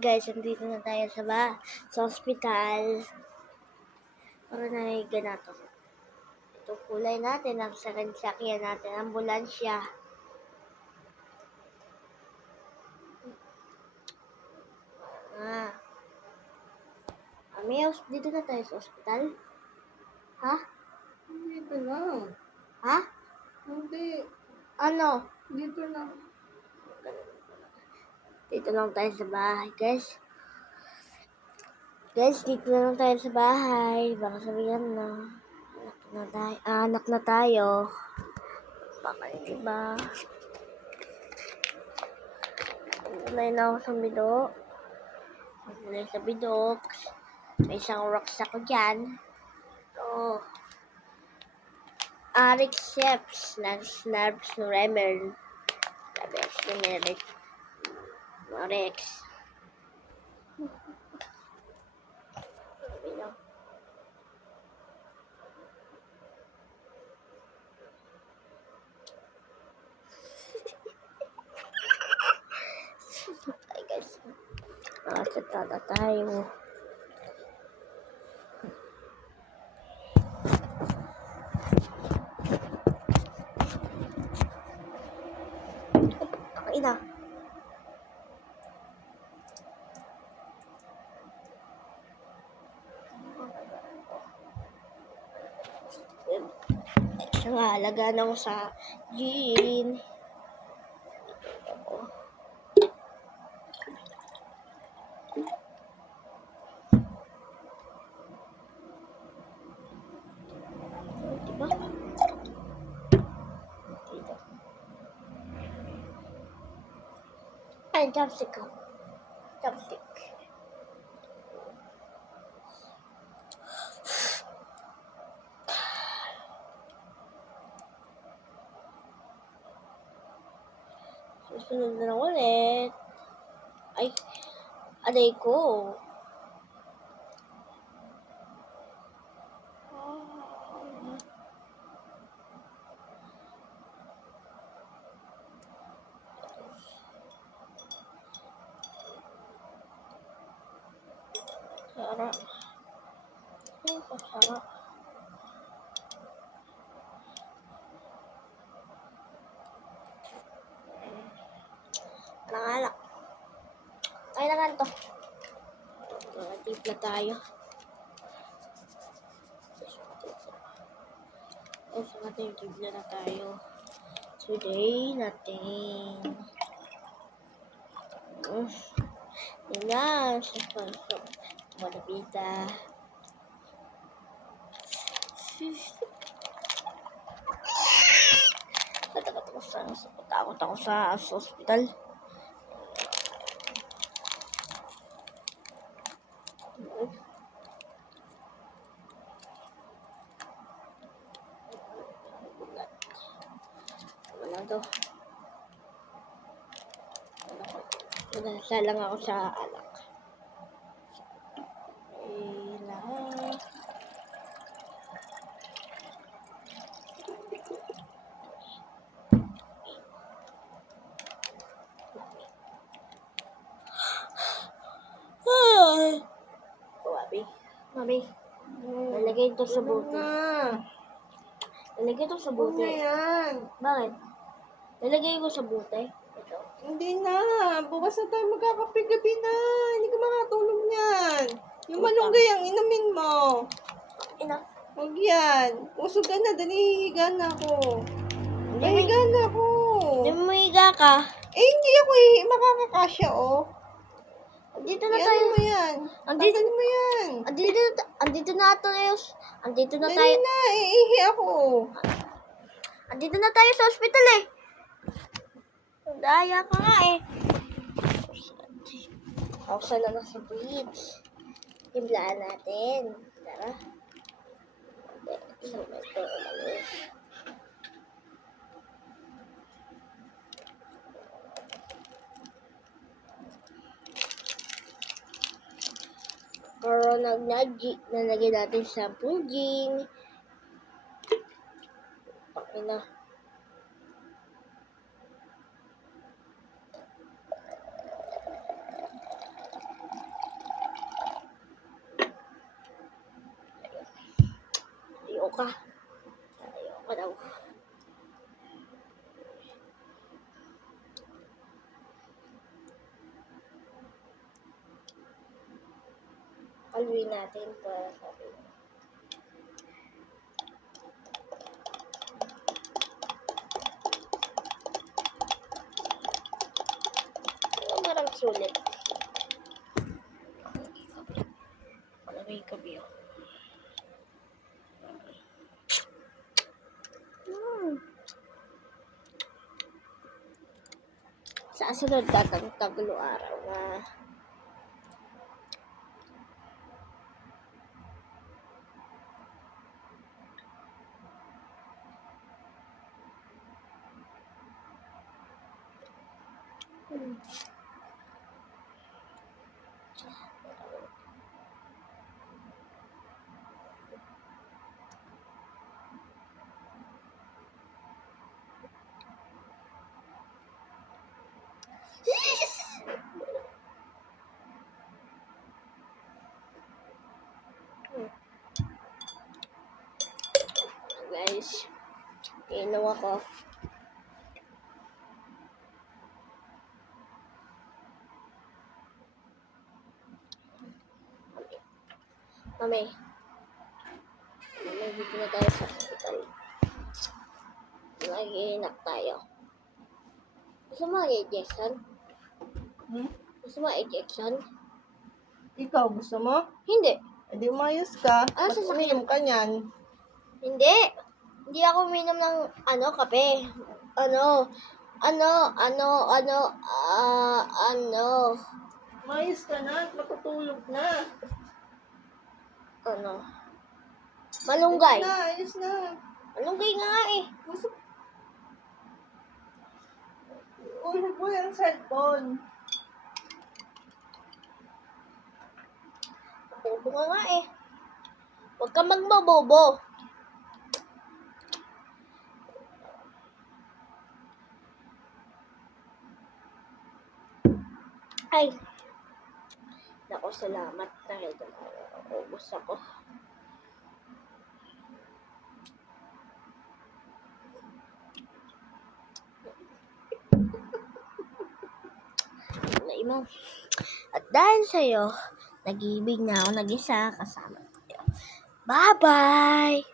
Guys, andito na tayo sa ospital. Para naiga na to. Ito kulay natin, ang sakyan natin, ambulansya. Dito na tayo sa ospital? Ha? Dito lang. Ha? Hindi. Ano? Dito lang. Dito lang tayo sa bahay, guys. Guys, dito na lang tayo sa bahay. Baka sabihan na. Anak na tayo. Baka diba? Kulay na ako sa bidok. Kulay sa bidok. May isang rocks ako dyan. Ito. Arik Sheps. Snarbs Remer. Labes numeric. Rex. Ay guys. Nakasatada tayo. Ina. Alagaan ako sa gym. Diba? Dito. Ay, chopstick ko. Chopstick. Susunod na lang ulit. Ay, aday ko. Sara. Ay, pasara. Alang-alak. Ay, naman to. Tipla tayo. Ay, sa ating tipla na tayo. Today natin. Yun na. Malapita. Takot ako sa hospital. Wala to. Nagdasal lang ako sa alak. Mami, nalagay ito sa bote. Nalagay ito sa bote. Yan. Bakit? Nalagay ko sa bote. Ito. Hindi na. Bukas na tayo magkakape-gabi na. Hindi ka makatulog yan. Yung malunggay ang inamin mo. Ina. Huwag yan. Usog ka na. Dali, higa na ako. Mahiga na ako. Hindi mo higa ka. Hindi ako makakakasya, oh. Andito na tayo. Ano mo yan? Andito mo yan? Andito na tayo. Andito na Dali tayo. na, iihi ako. Andito na tayo sa ospital eh. Daya ka nga eh. Kausa na sa bridge. Himlaan natin. Tara. Isang metro umalis. Pero nalagay natin sa puging. Pakina. ka. Ayaw ka daw. Haluin natin para sabi. Marang sulit. Malagay gabi ako. Sa sunod tataglo araw na guys, iinom ako. Mami, dito na tayo sa hospital. Nag-iinak tayo. Gusto mo i-injection? Gusto mo i-injection? Ikaw, gusto mo? Hindi. Hindi umayos ka. Ah, Mag-uminom ka niyan. Hindi. Hindi ako uminom ng kape. Umayos ka na at matutulog na. Malunggay. Ayos na. Malunggay nga eh. Gusto... Ulog mo yung cellphone. Bobo nga eh. Huwag ka magmabobo. Ay. Naku, salamat. Nakita ko. Ubus ako. Mo. At dahil sa'yo, nag-ibig na ako nag-isa kasama ko. Bye-bye!